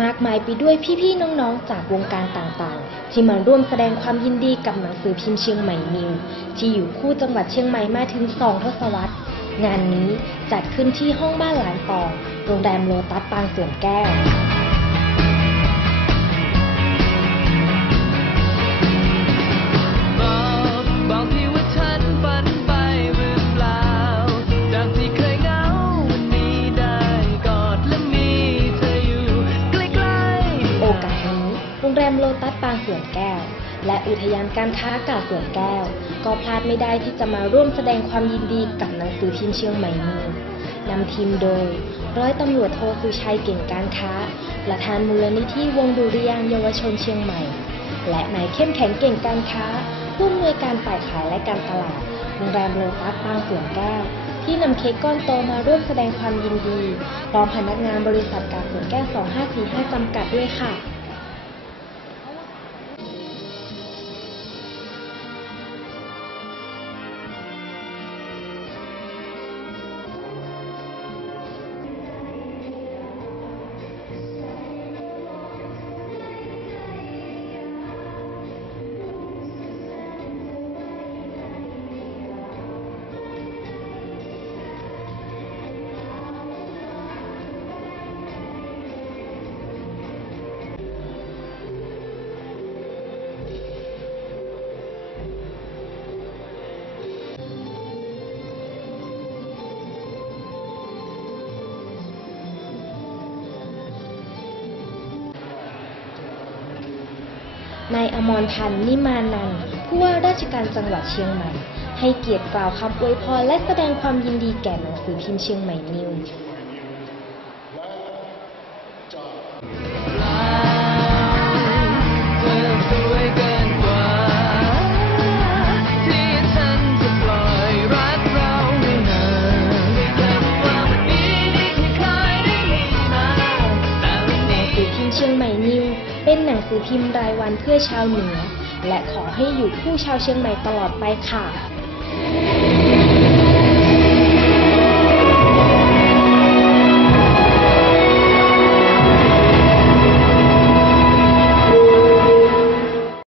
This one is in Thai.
มายไปด้วยพี่ๆน้องๆ จากวงการต่างๆ ที่มาร่วมแสดงความยินดีกับหนังสือพิมพ์เชียงใหม่นิว ที่อยู่คู่จังหวัดเชียงใหม่มาถึงสองทศวรรษ งานนี้จัดขึ้นที่ห้องบ้านหลานปองโรงแรมโลตัสปางสวนแก้ว โลตัสปางสวนแก้ว และอุทยานการค้ากาดสวนแก้ว ก็พลาดไม่ได้ที่จะมาร่วมแสดงความยินดีกับหนังสือพิมพ์เชียงใหม่นิวนำทีมโดย ร้อยตำรวจโทสุชัยเก่งการค้า ประธานมูลนิธิวงดุริยางเยาวชนเชียงใหม่ และนายเข้มแข็งเก่งการค้า ผู้อำนวยการฝ่ายขายและการตลาดโรงแรมโลตัสปางสวนแก้ว ที่นำเค้กก้อนโตมาร่วมแสดงความยินดีพร้อมพนักงานบริษัทกาดสวนแก้ว 2545 จำกัดด้วยค่ะ นายอมรพันธ์นิมานันผู้ว่าราชการจังหวัดเชียงใหม่ ให้เกียรติกล่าวคำอวยพรและแสดงความยินดีแก่หนังสือพิมพ์เชียงใหม่นิว เชียงใหม่นิวเป็นหนังสือพิมพ์รายวันเพื่อชาวเหนือ และขอให้อยู่คู่ชาวเชียงใหม่ตลอดไปค่ะ